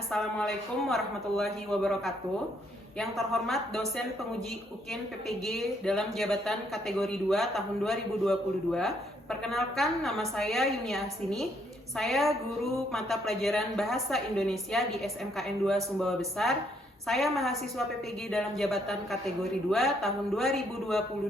Assalamualaikum warahmatullahi wabarakatuh. Yang terhormat dosen penguji UKIN PPG dalam jabatan kategori 2 tahun 2022. Perkenalkan, nama saya Yunia Arsini. Saya guru mata pelajaran Bahasa Indonesia di SMKN 2 Sumbawa Besar. Saya mahasiswa PPG dalam jabatan kategori 2 tahun 2022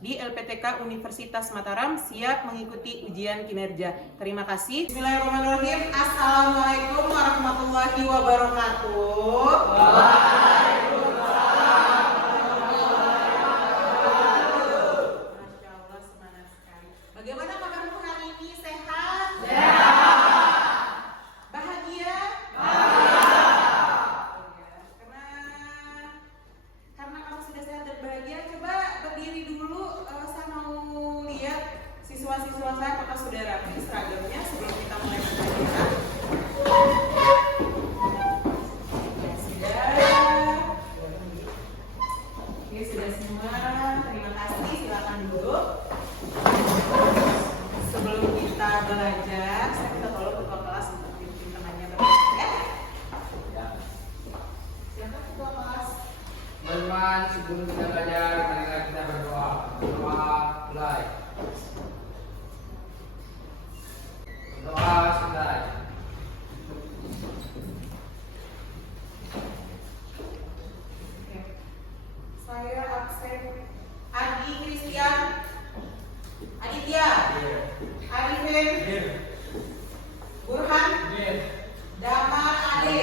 di LPTK Universitas Mataram, siap mengikuti ujian kinerja. Terima kasih. Bismillahirrahmanirrahim. Assalamualaikum warahmatullahi wabarakatuh. Waalaikumsalam. Masya Allah, semangat sekali. Bagaimana kabarmu hari ini? Sehat? Sehat. Bahagia? Karena kamu sudah sehat dan bahagia, coba berdiri dulu. Saya mau lihat siswa-siswa saya apakah sudah rapi seragamnya sebelum kita mulai pembelajaran. Ya, sudah. Oke, sudah semua. Terima kasih. Silakan duduk. Sebelum kita belajar, saya minta tolong ketua kelas untuk pimpin temannya belajar. Ya. Siapa ketua kelas? Teman-teman, sebelum kita belajar, marilah kita berdoa. Doa mulai. Doa selesai. Oke. Saya absen. Adi Christian, Aditya, Arifin, Burhan, Damar Ade,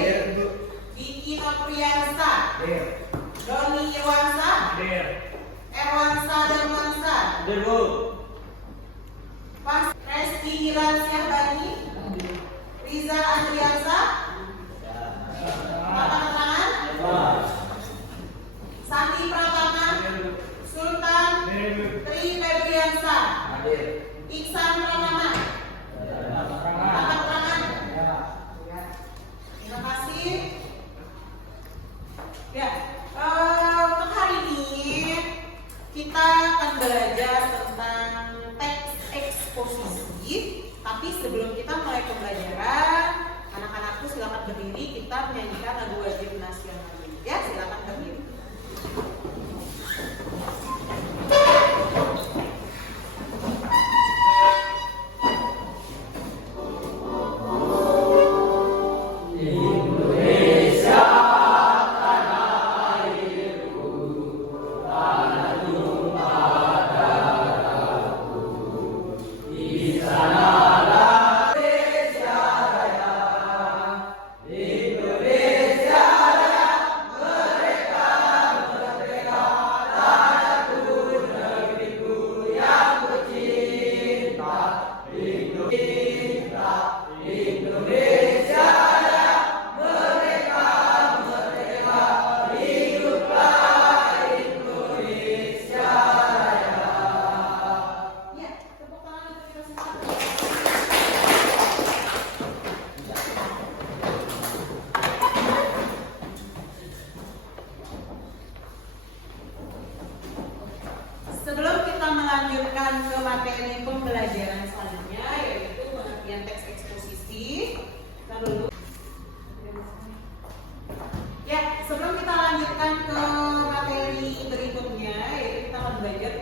Vicky Nopriyansa, Doni Irwansa, Erwansa Darmansa, Pas Reski Hilan Syahbani, Riza Andriansa, Bapak tangan, Santi Pratama, Sultan Tri Febriansa, Iksan Pratama, Bapak tangan. Terima kasih. Ya, untuk hari ini kita akan belajar tentang teks eksposisi. Tapi sebelum kita mulai pembelajaran, anak-anakku silakan berdiri. Kita menyanyikan lagu wajib nasional. Ya, silakan berdiri. Sebelum kita melanjutkan ke materi pembelajaran selanjutnya, yaitu pengertian teks eksposisi, kita dulu. Ya, sebelum kita lanjutkan ke materi berikutnya, yaitu kita akan belajar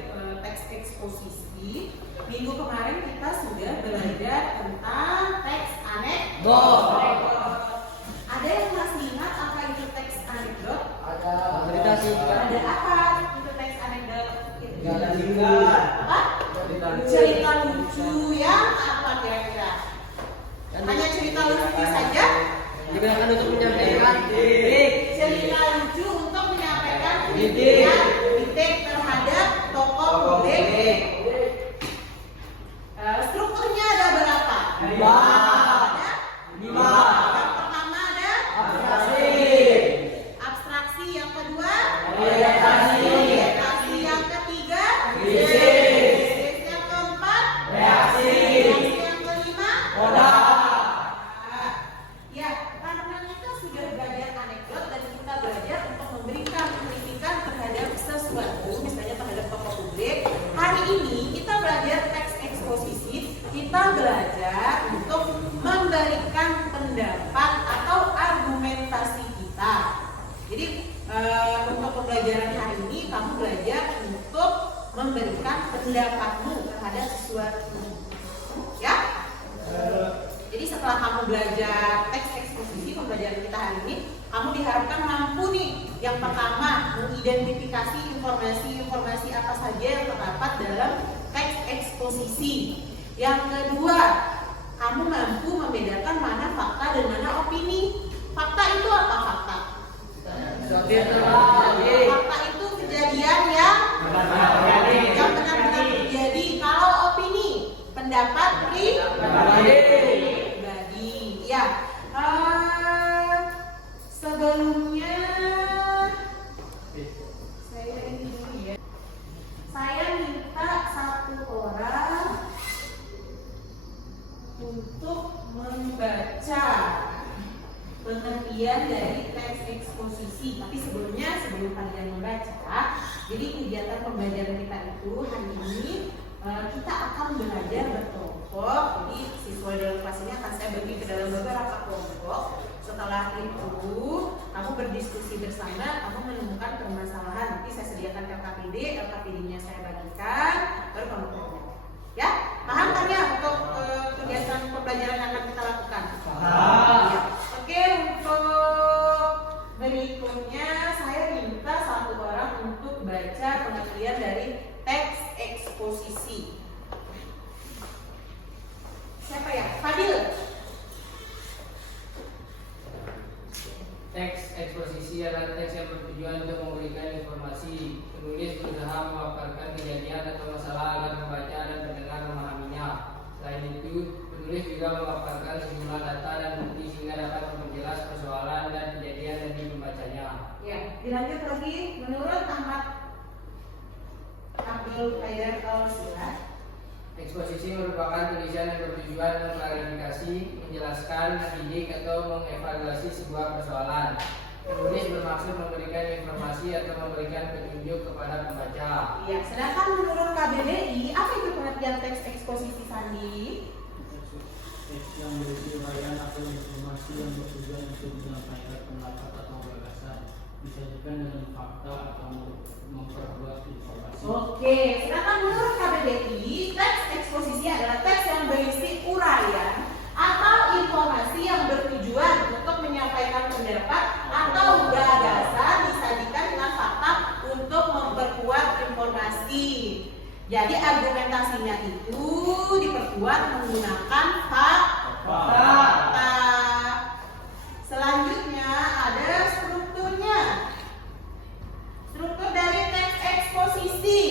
teks eksposisi. Minggu kemarin kita sudah belajar tentang teks anekdot. Ada yang masih ingat apa itu teks anekdot? Ada apa itu teks anekdot? Apa? Cerita lucu yang apa kira-kira? Hanya cerita lucu saja? Digunakan untuk menyampaikan Cerita lucu untuk menyampaikan kritik terhadap tokoh publik. Strukturnya ada berapa? 5. Yang pertama ada abstraksi, yang kedua orientasi, yang ketiga yang keempat yang kelima ya, karena kita sudah belajar anekdot dan kita belajar untuk memberikan kritikan terhadap sesuatu pembelajaran hari ini kamu belajar untuk memberikan pendapatmu terhadap sesuatu. Ya? Jadi setelah kamu belajar teks eksposisi pembelajaran kita hari ini, kamu diharapkan mampu nih. Yang pertama, mengidentifikasi informasi-informasi apa saja yang terdapat dalam teks eksposisi. Yang kedua, kamu mampu membedakan mana fakta dan mana opini. Fakta itu apa fakta? Fakta itu kejadian yang benar-benar terjadi. Kalau opini, pendapat pribadi. Ya, sebelumnya saya ini dulu ya. Saya minta satu orang untuk membaca pengertian dari teks eksposisi. Tapi sebelum kalian membaca, jadi kegiatan pembelajaran kita itu hari ini kita akan belajar berkelompok. Jadi siswa dalam kelas ini akan saya bagi ke dalam beberapa kelompok. Setelah itu kamu berdiskusi bersama, kamu menemukan permasalahan. Nanti saya sediakan LKPD-nya saya bagikan, baru kamu kelompok. Ya, paham kan ya untuk kegiatan pembelajaran yang akan kita lakukan? Paham. Ya. Oke, untuk berikutnya saya minta satu orang untuk baca pengertian dari teks eksposisi. Siapa ya? Fadil. Teks eksposisi adalah teks yang bertujuan untuk memberikan informasi. Penulis berusaha memaparkan kejadian atau masalah agar membaca dan pendengar memahaminya. Selain itu, penulis juga memaparkan sejumlah data dan bukti sehingga dapat memperjelas persoalan dan kejadian yang membacanya. Ya, dilanjut lagi. Menurut Ahmad Abdul Qadir Al-Sirah, Eksposisi merupakan tulisan yang bertujuan mengklarifikasi, menjelaskan, mendidik atau mengevaluasi sebuah persoalan. Penulis bermaksud memberikan informasi atau memberikan petunjuk kepada pembaca. ya, sedangkan menurut KBBI, apa itu pengertian teks eksposisi, Sandi? Teks yang berisi uraian atau informasi yang bertujuan untuk menyampaikan pendapat atau gagasan, disajikan dengan fakta atau memperkuat informasi. Oke, sedangkan menurut KBBI, teks eksposisi adalah teks yang berisi uraian atau informasi yang bertujuan untuk menyampaikan pendapat atau gagasan disajikan dengan fakta untuk memperkuat informasi. Jadi argumentasinya itu diperkuat menggunakan fakta. Selanjutnya ada strukturnya. Struktur dari teks eksposisi.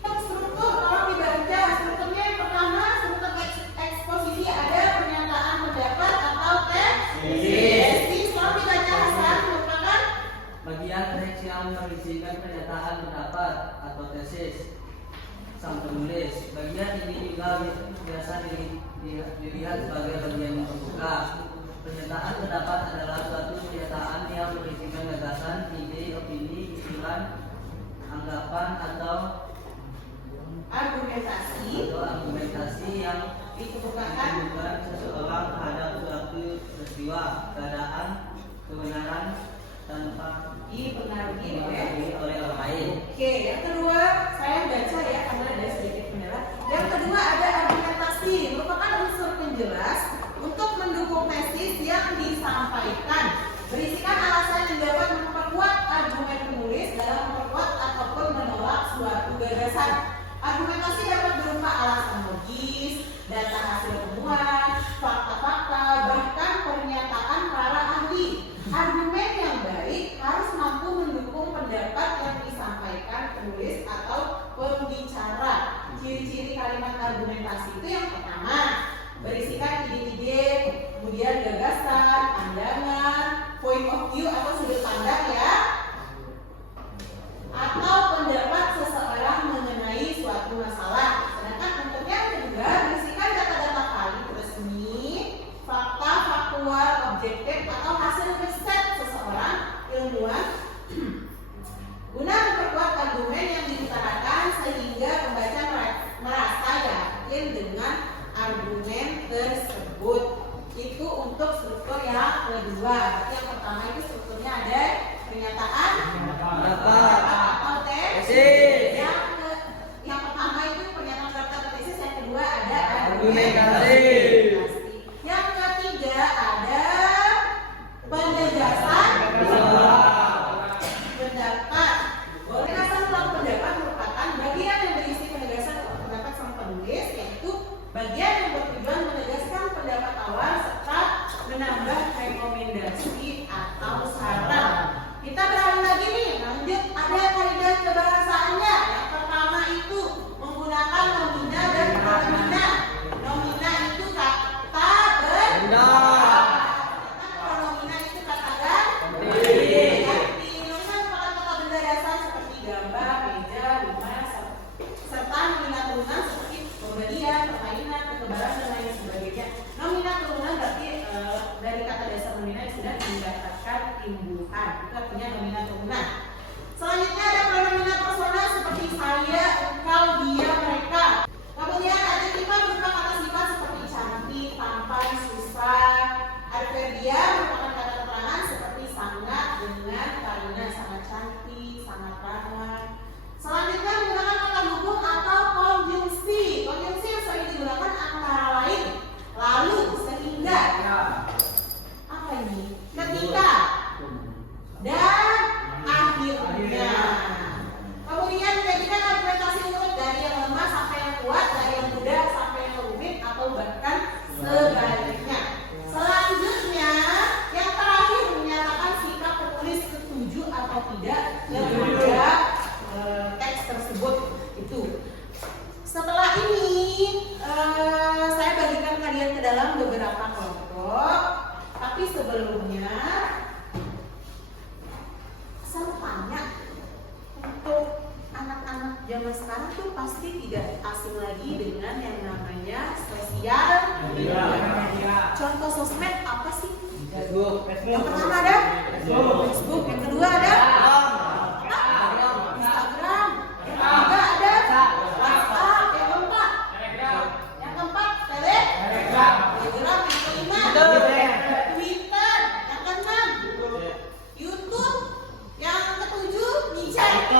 Struktur kalau dibaca, strukturnya yang pertama, struktur eksposisi ada pernyataan pendapat atau tesis. Kalau dibaca Hasan merupakan bagian teks yang berisikan pernyataan pendapat atau tesis sang penulis. Bagian ini juga biasa dilihat sebagai bagian yang terbuka. Pernyataan pendapat adalah suatu pernyataan yang berisikan gagasan, ide, opini, usulan, anggapan atau argumentasi yang dikemukakan ditujukan seseorang terhadap suatu peristiwa, keadaan, kebenaran tanpa dipengaruhi oleh orang lain. Oke, yang kedua saya baca ya karena ada sedikit kendala. Yang kedua ada argumentasi, merupakan unsur penjelas untuk mendukung tesis yang disampaikan. Berisikan alasan yang dapat memperkuat argumen penulis dalam memperkuat ataupun menolak suatu gagasan. Argumentasi dapat berupa alasan logis, data hasil temuan, fakta-fakta, bahkan pernyataan para ahli. Argumen yang baik harus mampu mendukung pendapat yang disampaikan penulis atau pembicara. Ciri-ciri kalimat argumentasi itu yang pertama, berisikan ide-ide, kemudian gagasan, pandangan, point of view atau sudut pandang ya, atau pendapat seseorang mengenai suatu masalah. Sedangkan untuk yang kedua, berisikan data-data valid resmi, fakta faktual objektif atau hasil riset seseorang ilmuwan guna memperkuat argumen yang diutarakan sehingga pembaca merasa yakin dengan argumen tersebut. Itu untuk struktur yang kedua. Berarti yang pertama itu strukturnya ada pernyataan pendapat. nomina turunan seperti pembelian, permainan, ketebaran dan lain sebagainya. Nomina turunan berarti dari kata dasar nomina yang sudah mendapatkan timbuhan. Itu artinya nomina turunan. Selanjutnya ada pronomina personal seperti saya, engkau, dia, mereka. Kemudian ada sifat berupa kata sifat seperti cantik, tampan, susah. Adverbial merupakan kata keterangan seperti sangat, dengan, karena, sangat cantik, sangat ramah. Selanjutnya menggunakan kata hubung atau konjungsi. Konjungsi yang sering digunakan antara lain lalu, sehingga, apa ini? Ketika, dan akhirnya. Kemudian menjadikan argumentasi urut dari yang lemah sampai yang kuat, dari yang mudah sampai yang rumit, atau bahkan sebaliknya. Selanjutnya, yang terakhir menyatakan sikap penulis setuju atau tidak terhadap teks tersebut itu. Setelah ini, saya bagikan kalian ke dalam beberapa kelompok. Tapi sebelumnya, saya tanya, untuk anak-anak zaman sekarang tuh pasti tidak asing lagi dengan yang namanya sosial media. Contoh sosmed apa sih? Facebook. Yang pertama ada Facebook, yang kedua ada Instagram, yang ketiga ada WhatsApp, yang keempat Telegram, yang kelima Twitter, yang keenam YouTube, yang ketujuh micet.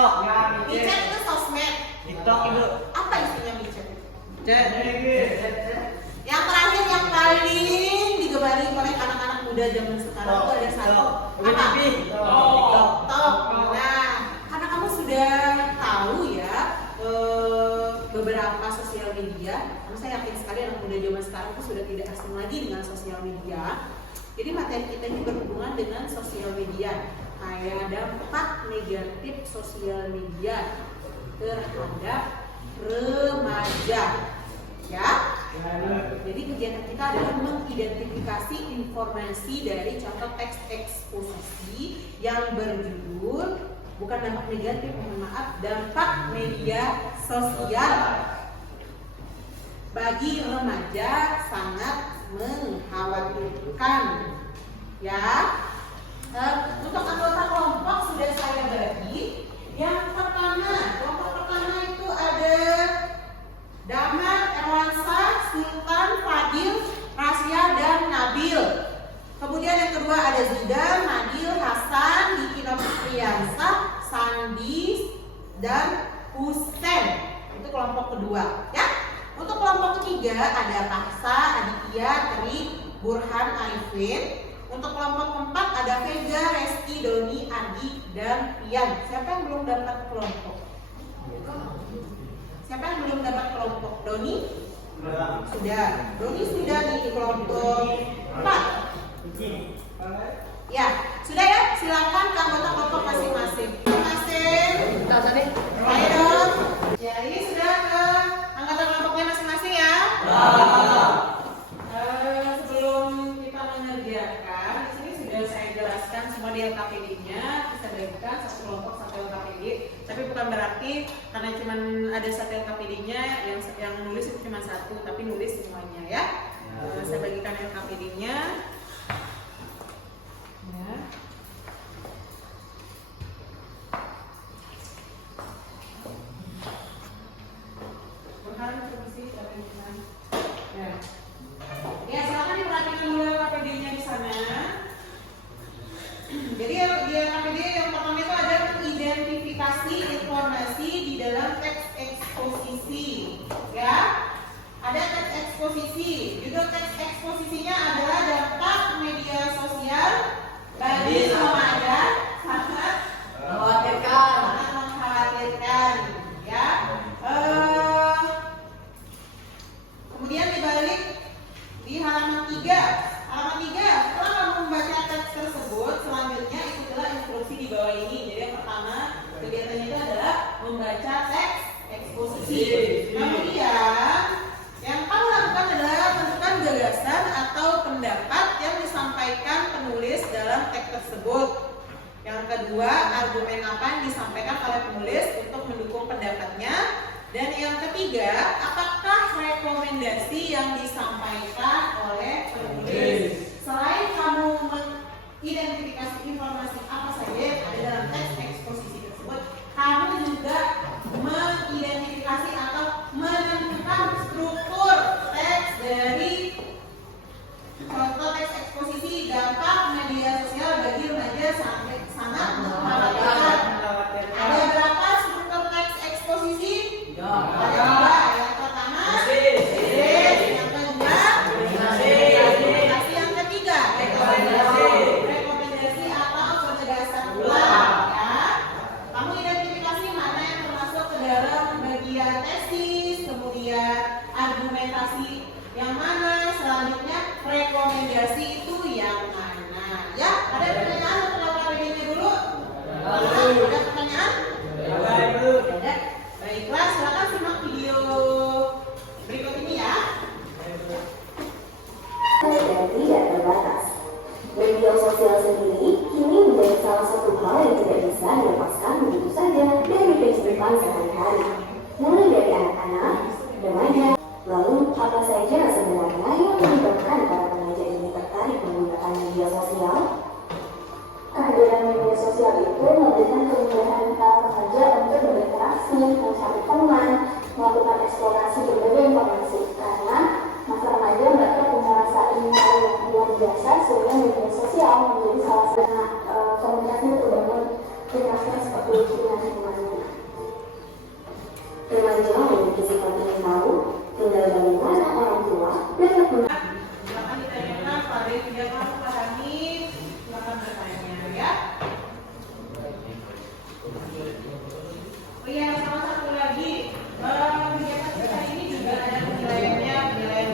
Micet itu sosmed. Apa isinya micet? Yang terakhir yang paling digemari oleh anak-anak muda zaman sekarang itu ada satu. Apa? TikTok. Nah, karena kamu sudah tahu ya beberapa sosial media, karena saya yakin sekali anak muda zaman sekarang itu sudah tidak asing lagi dengan sosial media. Jadi materi kita ini berhubungan dengan sosial media. Kayak dampak negatif sosial media terhadap remaja. Ya. Jadi kegiatan kita adalah mengidentifikasi informasi dari contoh teks eksposisi yang berjudul, bukan dampak negatif, mohon maaf, dampak media sosial bagi remaja sangat mengkhawatirkan. Ya. Untuk anggota kelompok sudah saya bagi. Yang pertama, kelompok pertama itu ada Damar, Erwansa, Sultan, Fadil, Rasya, dan Nabil. Kemudian yang kedua ada Zidan, Nadil, Hasan, Diki Nopriyansa, Sandi, dan Husen. Itu kelompok kedua, ya. Untuk kelompok ketiga ada Paksa, Aditya, Tri, Burhan, Arifin. Untuk kelompok keempat ada Vega, Reski, Doni, Adi, dan Pian. Siapa yang belum dapat kelompok? Siapa yang belum dapat kelompok? Doni? Sudah. Doni sudah di kelompok 4. Ya, sudah ya. Silakan ke anggota kelompok masing-masing. Masing-masing. Ayo dong. Ya, ini sudah ke anggota kelompoknya masing-masing ya. Sebelum kita mengerjakan, di sini sudah saya jelaskan semua di LKPD-nya. Bisa bagikan satu kelompok satu LKPD. Tapi bukan berarti karena cuma ada satu LKPD-nya yang nulis itu cuma satu, tapi nulis semuanya ya. Saya bagikan LKPD-nya. Ya. Burhan, permisi, siapa yang bukan? Ya. Ya, silakan diperhatikan dulu LKPD-nya di sana. Jadi di LKPD yang pertama itu ada identifikasi informasi di dalam teks eksposisi, ya. Ada teks eksposisi. Judul teks eksposisinya adalah dampak media sosial bagi remaja sangat mengkhawatirkan, ya. Kemudian dibalik di halaman 3. Halaman 3, setelah kamu membaca teks tersebut, selanjutnya ikutilah instruksi di bawah ini. Jadi yang pertama kegiatannya itu adalah membaca teks eksposisi. Kemudian yang kamu lakukan adalah menentukan gagasan atau pendapat yang disampaikan penulis dalam teks tersebut. Yang kedua, argumen apa yang disampaikan oleh penulis untuk mendukung pendapatnya. Dan yang ketiga, apakah rekomendasi yang disampaikan oleh penulis? Selain kamu mengidentifikasi informasi apa saja yang ada dalam teks eksposisi tersebut, kamu juga mengidentifikasi atau menentukan struktur teks dari contoh teks eksposisi dampak media sosial bagi remaja sangat mengkhawatirkan. Ada berapa struktur teks eksposisi? Ada dua. Yang pertama, yang kedua, rekomendasi. Yang ketiga, rekomendasi atau penjelasan ulang. Ya, kamu identifikasi mana yang termasuk ke dalam bagian tesis, kemudian argumentasi yang mana, selanjutnya rekomendasi itu yang mana. Ya, ada pertanyaan untuk KPD-nya dulu? Ada pertanyaan? Ada. Baiklah, silakan simak video berikut ini ya. Dan tidak terbatas. Media sosial sendiri kini menjadi salah satu hal yang tidak bisa dilepaskan begitu saja dari kehidupan sehari-hari, mulai dari anak-anak, remaja. Lalu, apa saja sebenarnya yang menyebabkan para remaja ini tertarik menggunakan media sosial? Kehadiran media sosial itu memberikan kemudahan para remaja untuk berinteraksi, mencari teman, melakukan eksplorasi berbagai informasi. Karena masa remaja mereka punya rasa ingin tahu yang luar biasa, sehingga media sosial menjadi salah satu komunikasi untuk bangun interaksi seperti itu dengan temannya. Remaja memiliki sifat ingin tahu, tinggal bagaimana orang tua dan menggunakan. Silakan ditanyakan pada yang tidak kamu pahami, silakan bertanya ya. Oh iya, sama satu lagi, kegiatan kita ini juga ada penilaiannya, penilaian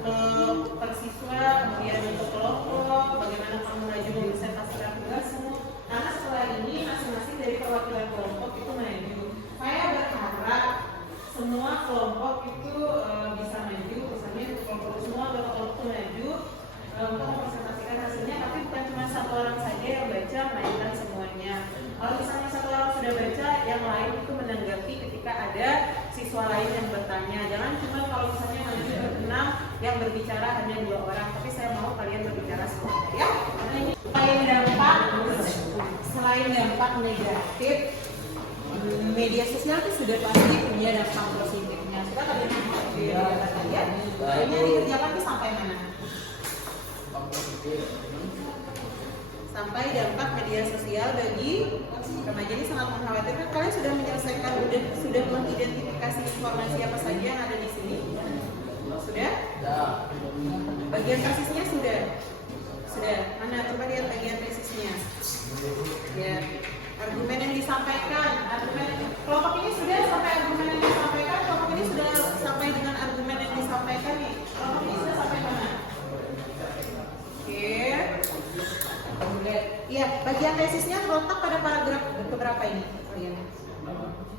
untuk persiswa, kemudian untuk kelompok, bagaimana kamu maju mempresentasikan tugasmu. Karena setelah ini masing-masing dari perwakilan kelompok itu maju. Saya berharap semua kelompok itu bisa maju, misalnya kelompok semua kelompok itu maju untuk mempresentasikan hasilnya, tapi bukan cuma satu orang saja yang baca, melainkan semuanya. Kalau misalnya satu orang sudah baca, yang lain itu menanggapi ketika ada siswa lain yang bertanya. Jangan cuma kalau misalnya maju berenam yang berbicara hanya 2 orang, tapi saya mau kalian berbicara semuanya ya. Karena ini selain dampak negatif, media sosial itu sudah pasti punya dampak positifnya. Sudah kalian katakan ya. Ini dikerjakan itu sampai mana? Sampai dampak media sosial bagi remaja ini sangat mengkhawatirkan. Kalian sudah menyelesaikan, sudah mengidentifikasi informasi apa saja yang ada di sini? Sudah? Bagian tesisnya sudah? Sudah. Mana? Coba lihat bagian tesisnya. Ya. Argumen yang disampaikan, kelompok ini sudah sampai argumen yang disampaikan, kelompok ini sudah sampai dengan argumen yang disampaikan nih. Kelompok ini sudah sampai mana? Oke. Iya, bagian tesisnya terletak pada paragraf keberapa ini?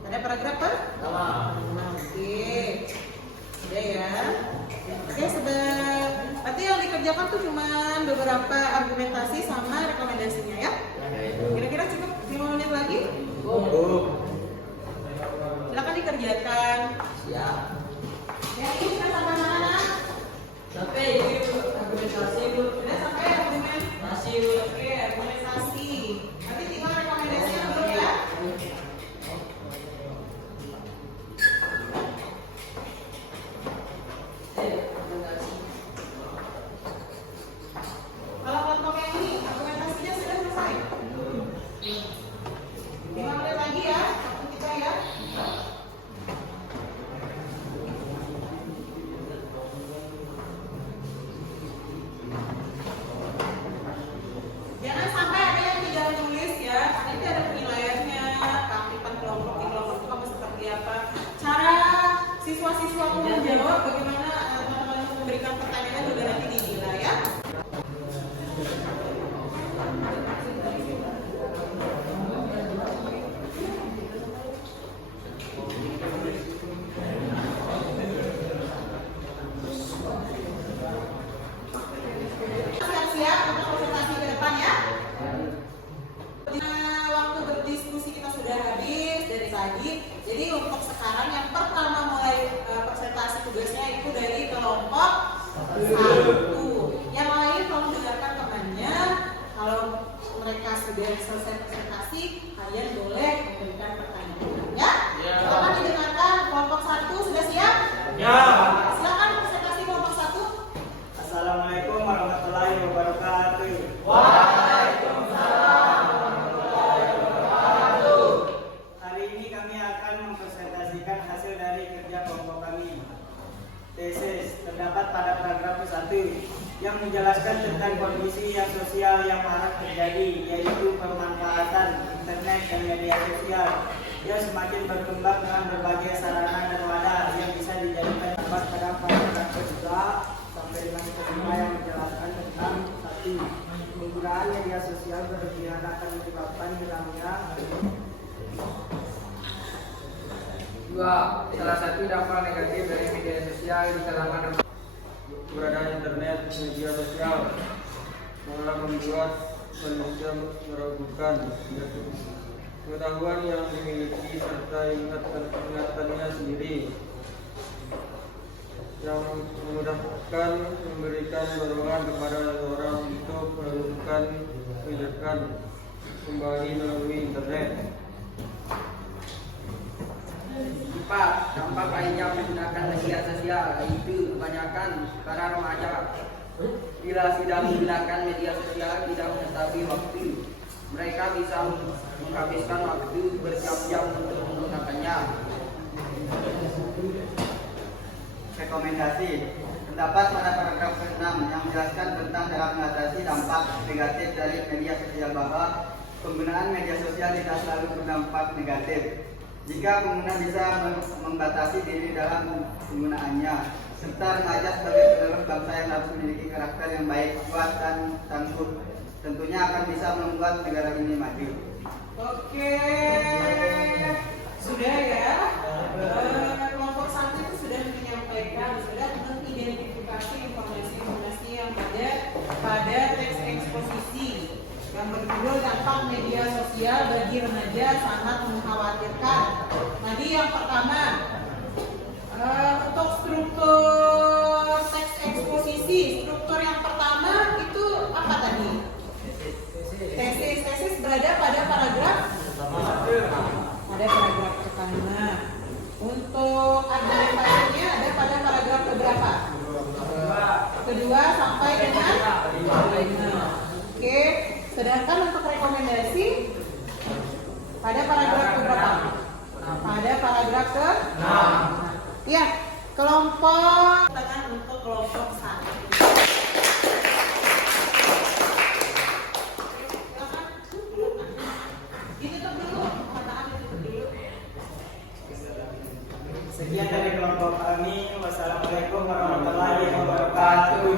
Pada paragraf pertama. Oke. Sudah ya. Oke, berarti yang dikerjakan tuh cuma beberapa argumentasi sama rekomendasinya ya. Kira-kira cukup 5 menit lagi? Silakan dikerjakan. Siap. Yang ini sudah sampai mana? Sampai itu argumentasi Bu. Sudah sampai argumentasi. Oke, argumentasi. Nanti tinggal rekomendasinya belum ya? Kalau kelompok yang ini argumentasinya sudah selesai. 5 menit lagi ya, waktu kita ya. Jangan sampai ada yang tidak menulis ya. Nanti ada penilaiannya, keaktifan kelompok di kelompok itu kamu seperti apa. Cara siswa-siswa menjawab, bagaimana teman-teman memberikan pertanyaan juga nanti dinilai ya. Siap-siap untuk presentasi ke depan ya. Waktu berdiskusi kita sudah habis dari tadi. Jadi untuk sekarang yang pertama yang menjelaskan tentang kondisi yang sosial yang marak terjadi, yaitu pemanfaatan internet dan media sosial yang semakin berkembang dengan berbagai sarana dan wadah yang bisa dijadikan tempat pada paragraf kedua sampai dengan kelima yang menjelaskan tentang satu, penggunaan media sosial berlebihan akan menyebabkan hilangnya. Dua, salah satu dampak negatif dari media sosial di kalangan keberadaan internet media sosial malah membuat manusia meragukan pengetahuan yang dimiliki serta ingatannya sendiri, yang memudahkan memberikan dorongan kepada orang untuk melakukan tindakan kembali melalui internet. 4. Dampak lainnya menggunakan media sosial, yaitu kebanyakan para remaja bila sudah menggunakan media sosial tidak mengetahui waktu. Mereka bisa menghabiskan waktu berjam-jam untuk menggunakannya. Rekomendasi. Terdapat pada paragraf ke-6 yang menjelaskan tentang cara mengatasi dampak negatif dari media sosial bahwa penggunaan media sosial tidak selalu berdampak negatif. Jika pengguna bisa membatasi diri dalam penggunaannya, serta remaja sebagai penerus bangsa yang harus memiliki karakter yang baik, kuat, dan tangguh, tentunya akan bisa membuat negara ini maju. Oke, sudah ya. Kelompok 1 itu sudah menyampaikan, sudah mengidentifikasi informasi-informasi yang ada pada teks eksposisi yang berjudul dampak media sosial bagi remaja sangat mengkhawatirkan. Tadi yang pertama, untuk struktur teks eksposisi, struktur yang pertama itu apa tadi? Tesis berada pada paragraf pada paragraf pertama. Untuk argumentasinya ada pada paragraf keberapa? Kedua sampai dengan 5. Oke. Sedangkan untuk rekomendasi pada paragraf keberapa? Pada paragraf ke-6. Ya, kelompok tangan untuk kelompok 1. Ditutup dulu, kataan ditutup dulu. Sekian dari kelompok kami. Wassalamualaikum warahmatullahi wabarakatuh.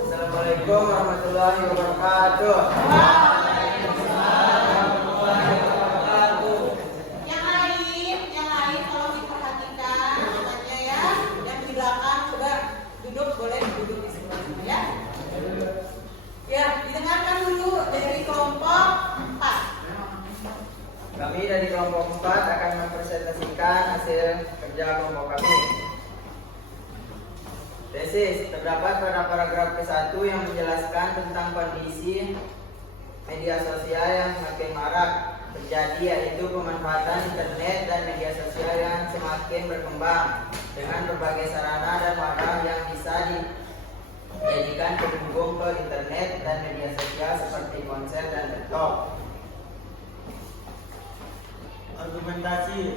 Assalamualaikum warahmatullahi wabarakatuh. Yang lain kalau diperhatikan namanya ya, yang di belakang coba duduk, boleh duduk di sebelah ya. Ya, didengarkan dulu dari kelompok 4. Kami dari kelompok 4 akan mempresentasikan hasil kerja kelompok kami. Tesis, terdapat pada paragraf ke-1 yang menjelaskan tentang kondisi media sosial yang semakin marak terjadi, yaitu pemanfaatan internet dan media sosial yang semakin berkembang dengan berbagai sarana dan wadah yang bisa dijadikan penghubung ke internet dan media sosial seperti ponsel dan laptop. Argumentasi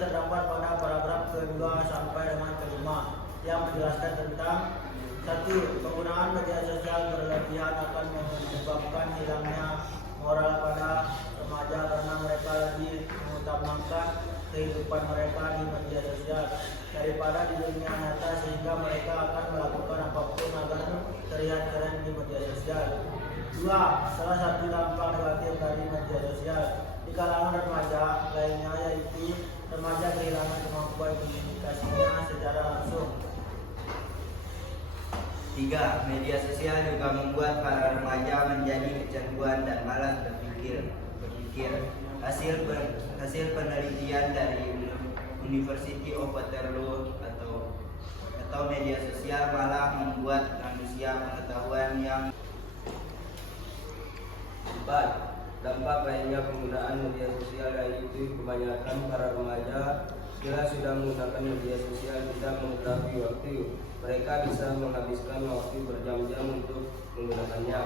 terdapat pada paragraf kedua sampai dengan kelima yang menjelaskan tentang satu, penggunaan media sosial berlebihan akan menyebabkan hilangnya moral pada remaja karena mereka lebih mengutamakan kehidupan mereka di media sosial daripada di dunia nyata, sehingga mereka akan melakukan apapun agar terlihat keren di media sosial. Dua, salah satu dampak negatif dari media sosial di kalangan remaja lainnya yaitu remaja kehilangan kemampuan komunikasinya secara langsung. 3. Media sosial juga membuat para remaja menjadi kecanduan dan malas berpikir. Hasil penelitian dari University of Waterloo atau media sosial malah membuat manusia pengetahuan yang 4. Dampak lainnya penggunaan media sosial, yaitu kebanyakan para remaja bila sudah menggunakan media sosial tidak mengetahui waktu. Mereka bisa menghabiskan waktu berjam-jam untuk menggunakannya.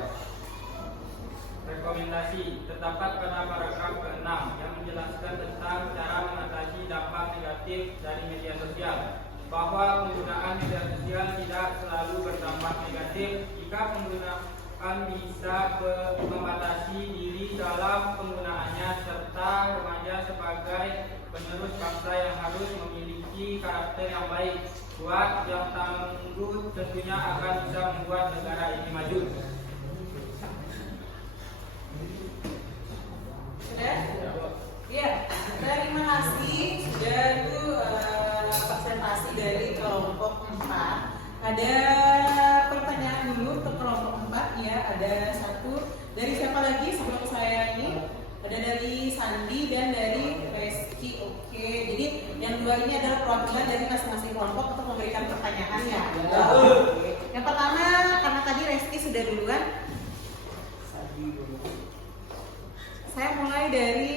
rekomendasi terdapat pada paragraf ke-6 yang menjelaskan tentang cara mengatasi dampak negatif dari media sosial, bahwa penggunaan media sosial tidak selalu berdampak negatif jika penggunaan bisa membatasi diri dalam penggunaannya, serta remaja sebagai penerus bangsa yang harus memiliki karakter yang baik, kuat, yang tangguh, tentunya akan bisa membuat negara ini maju. Sudah? Ya, terima kasih. Sudah itu presentasi dari kelompok 4. Ada pertanyaan dulu untuk kelompok 4 ya. Ada satu dari siapa lagi sebelum saya ini? Ada dari Sandi dan dari Reski. Oke, jadi yang dua ini adalah perwakilan dari masing-masing kelompok untuk memberikan pertanyaan ya. Oke. Yang pertama, karena tadi Reski sudah duluan, saya mulai dari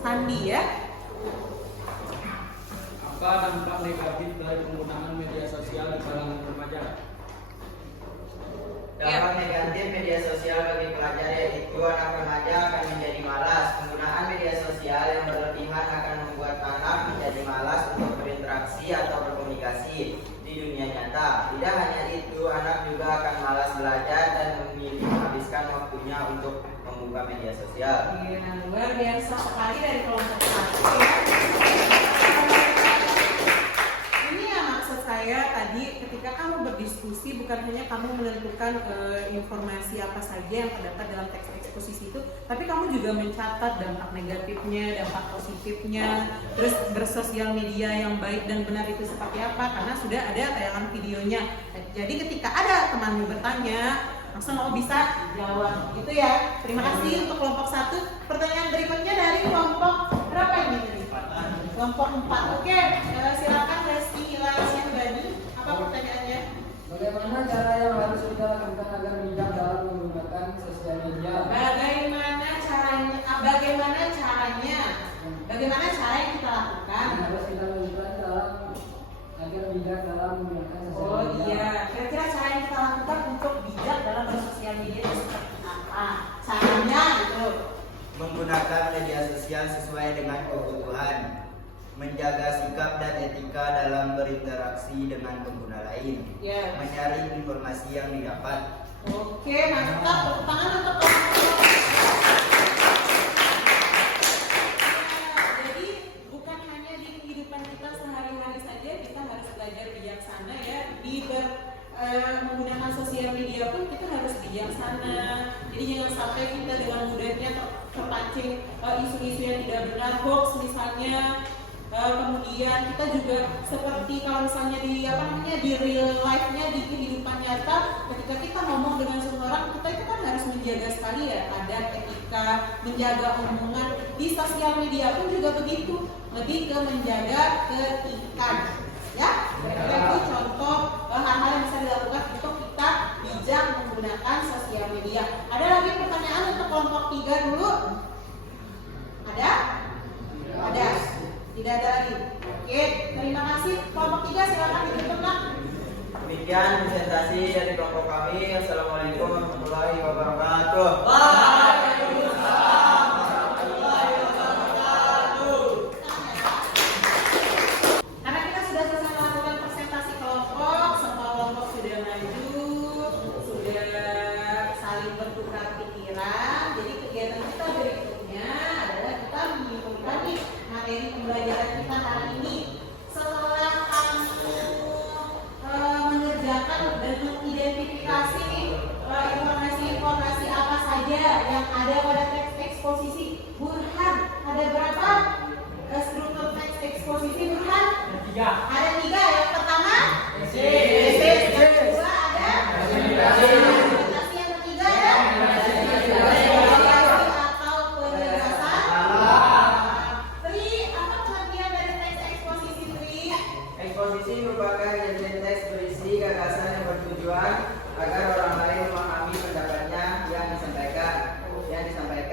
Sandi ya. Apa dampak negatif dari penggunaan media sosial di kalangan remaja? Dampak negatif media sosial bagi pelajar yaitu anak remaja akan menjadi malas. Penggunaan media sosial yang berlebihan akan membuat anak menjadi malas untuk berinteraksi atau berkomunikasi di dunia nyata. Tidak hanya itu, anak juga akan malas belajar dan memilih menghabiskan waktunya untuk membuka media sosial. Iya, luar biasa sekali dari kelompok 1 ya. Ini yang maksud saya tadi, ketika kamu berdiskusi bukan hanya kamu menentukan informasi apa saja yang terdapat dalam teks eksposisi itu, tapi kamu juga mencatat dampak negatifnya, dampak positifnya, terus bersosial media yang baik dan benar itu seperti apa, karena sudah ada tayangan videonya. Jadi ketika ada temanmu bertanya, langsung kamu bisa jawab gitu ya. Terima kasih untuk kelompok 1. Pertanyaan berikutnya dari kelompok berapa ini tadi? Kelompok 4. Oke, silakan Reski Ilasyahbani. Apa pertanyaannya? Bagaimana cara yang harus kita lakukan agar bijak dalam menggunakan sosial media? Bagaimana caranya? Bagaimana cara yang kita lakukan? Harus kita lakukan agar bijak dalam menggunakan sosial Oh media. iya, kira-kira cara yang kita lakukan untuk bijak dalam bersosial media itu seperti apa? Caranya gitu. Menggunakan media sosial sesuai dengan kebutuhan, menjaga sikap dan etika dalam berinteraksi dengan pengguna lain, Ya. menyaring informasi yang didapat. Oke, mantap. Tepuk tangan untuk kelompok. Jadi bukan hanya di kehidupan kita sehari-hari saja kita harus belajar bijaksana ya. Menggunakan sosial media pun kita harus bijaksana. Jadi jangan sampai kita dengan mudahnya terpancing isu-isu yang tidak benar, hoax misalnya. Kemudian kita juga seperti kalau misalnya di real life-nya, di kehidupan nyata, ketika kita ngomong dengan seseorang, kita itu kan harus menjaga sekali ya adab, etika, menjaga omongan. Di sosial media pun juga begitu, lebih ke menjaga keetikan ya. Kira-kira itu contoh hal-hal yang bisa dilakukan untuk kita bijak menggunakan sosial media. Ada lagi pertanyaan untuk kelompok 3 dulu? Ada? Ada? Tidak ada lagi. Oke, terima kasih. Kelompok 3 silakan ditutup. Demikian presentasi dari kelompok kami. Assalamualaikum warahmatullahi wabarakatuh. Karena kita sudah selesai melakukan presentasi kelompok, semua kelompok sudah maju, sudah saling bertukar pikiran. Jadi kegiatan kita berikutnya adalah kita menyimpulkan nih materi pembelajaran kita hari ini. Setelah kamu mengerjakan dan mengidentifikasi informasi-informasi apa saja yang ada pada teks eksposisi, Burhan, ada berapa struktur teks eksposisi Burhan? Ada 3. Yang pertama yang kedua ada presentasi, yang ketiga ada variasi atau penegasan. Tri, apa pengertian dari teks eksposisi Tri? Eksposisi merupakan kajian teks berisi gagasan yang bertujuan agar orang lain memahami pendapatnya yang disampaikan.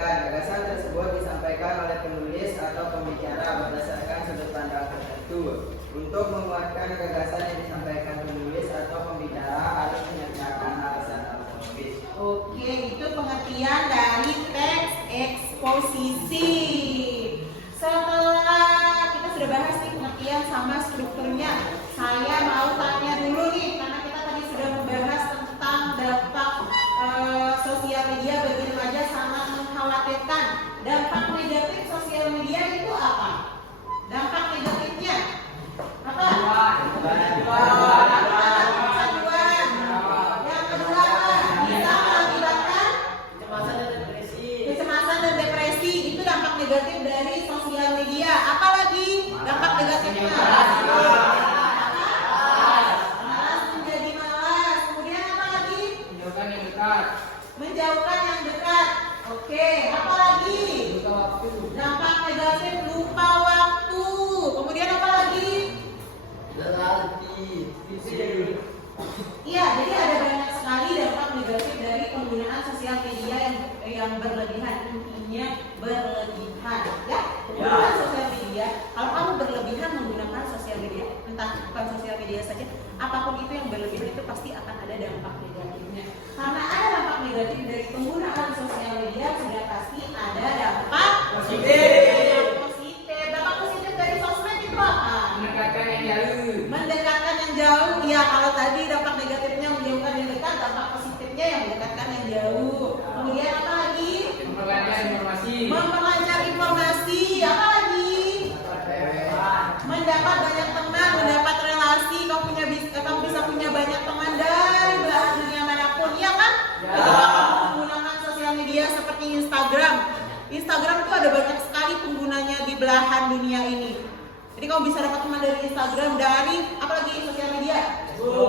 Gagasan tersebut disampaikan oleh penulis atau pembicara berdasarkan sudut pandang tertentu. Untuk menguatkan gagasan yang disampaikan penulis atau pembicara harus menyertakan alasan analogi. Oke, itu pengertian dari posisi. Setelah kita sudah bahas nih pengertian sama strukturnya, saya mau tanya dulu nih, karena kita tadi sudah membahas tentang dampak sosial media bagi remaja sangat mengkhawatirkan. Dampak negatif sosial media itu apa? Dampak negatifnya apa? Kecanduan. Yang kedua apa? Bisa mengakibatkan kecemasan dan depresi. Itu dampak negatif dari sosial media. Apalagi dampak negatifnya? Malas, menjadi malas. Kemudian apa lagi? Menjauhkan yang dekat. Menjauhkan yang dekat. Oke, apa lagi? Buka waktu. Dampak negatif lupa waktu. Kemudian apa lagi? Iya, jadi ada banyak sekali dampak negatif dari penggunaan sosial media yang berlebihan. Intinya berlebihan, ya. Penggunaan sosial media. Kalau kamu berlebihan menggunakan sosial media, entah bukan sosial media saja, apapun itu yang berlebihan itu pasti akan ada dampak negatifnya. Karena ada dampak negatif dari penggunaan sosial media, sudah pasti ada dampak positif. Dampak positif dari sosmed itu apa? Mendekatkan yang jauh. Mendekatkan yang jauh. Ya, kalau tadi dampak negatifnya menjauhkan yang dekat, dampak positifnya yang mendekatkan yang jauh. Kemudian apa lagi? Memperlancar informasi. Memperlancar informasi. Apa lagi? Mendapat banyak teman, mendapat relasi. Kamu bisa punya banyak teman dari belahan dunia manapun, ya kan? Ketika kamu menggunakan sosial media seperti Instagram. Instagram itu ada banyak sekali penggunanya di belahan dunia ini. Jadi kamu bisa dapat teman dari Instagram, dari apalagi sosial media,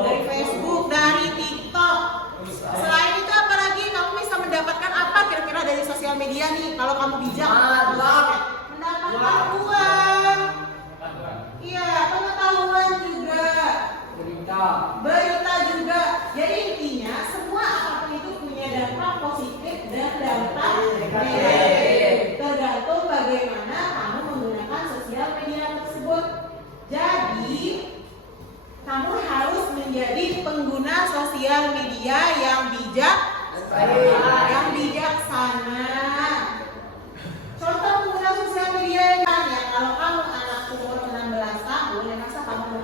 dari Facebook, dari TikTok. Selain itu apalagi kamu bisa mendapatkan apa kira-kira dari sosial media nih? Kalau kamu bijak, mendapatkan uang. Iya, pengetahuan juga, berita juga. Jadi intinya semua apapun itu punya dampak positif dan dampak negatif. Tergantung bagaimana kamu menggunakan sosial media tersebut. Jadi kamu harus menjadi pengguna sosial media yang bijak, yang bijaksana. Contoh pengguna sosial media yang kalau kamu anak umur 16 tahun, ya masa kamu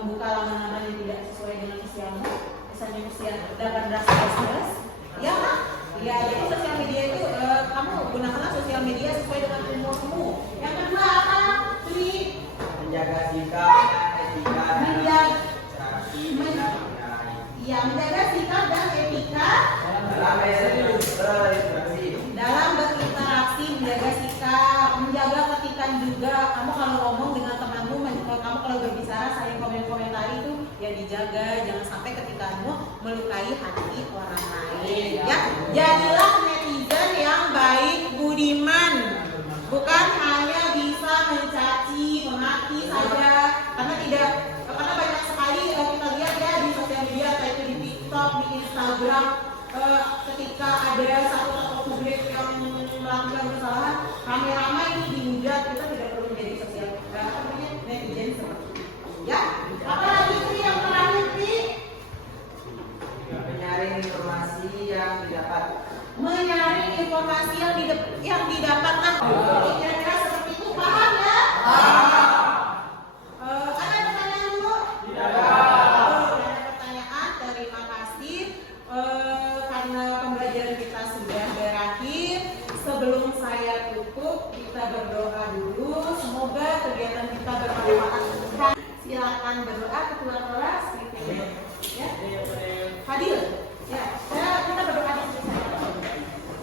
membuka laman-laman yang tidak sesuai dengan usiamu, misalnya usia 18 ya kan? Ya, jadi sosial media itu kamu gunakanlah sosial media sesuai dengan umurmu. Yang kedua apa? Menjaga sikap, etika, menjaga sikap dan etika dalam berinteraksi, menjaga sikap, menjaga ketikan juga. Kamu kalau ngomong dengan temanmu, kamu kalau berbicara saling komentari itu ya dijaga, jangan sampai ketikanmu melukai hati orang lain. Ya, jadilah netizen yang baik budiman, bukan hanya bisa mencaci, memaki saja. Karena banyak sekali kita lihat ya di sosial media, kayak itu di TikTok, di Instagram. Ketika ada satu tokoh publik yang melakukan kesalahan, ramai-ramai ini dihujat. Kita tidak perlu menjadi netizen seperti itu. Ya, apalagi itu yang terakhir nih? menyaring informasi yang didapat. Menyaring informasi yang didapat. Nah, kira-kira seperti itu, paham ya? Ada pertanyaan dulu? Ada pertanyaan, terima kasih. Karena pembelajaran kita sudah berakhir, sebelum saya tutup, kita berdoa dulu. Semoga kegiatan kita bermanfaat. Silakan berdoa ketua kelas. Ya, Fadil. Ya, kita berdoa di sini.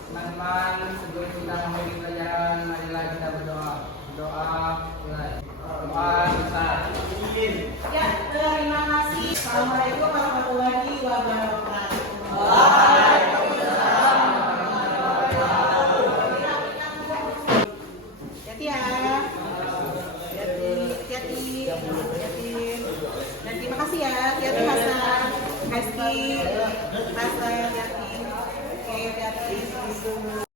Teman-teman, sebelum kita memulai pelajaran, marilah kita berdoa. Mulai. Doa besar. Ya, terima kasih. Assalamualaikum warahmatullahi wabarakatuh. Hati-hati ya. Hati-hati. Dan terima kasih ya. Hati-hati Hasan. Hasan, hati-hati. Oke, hati-hati.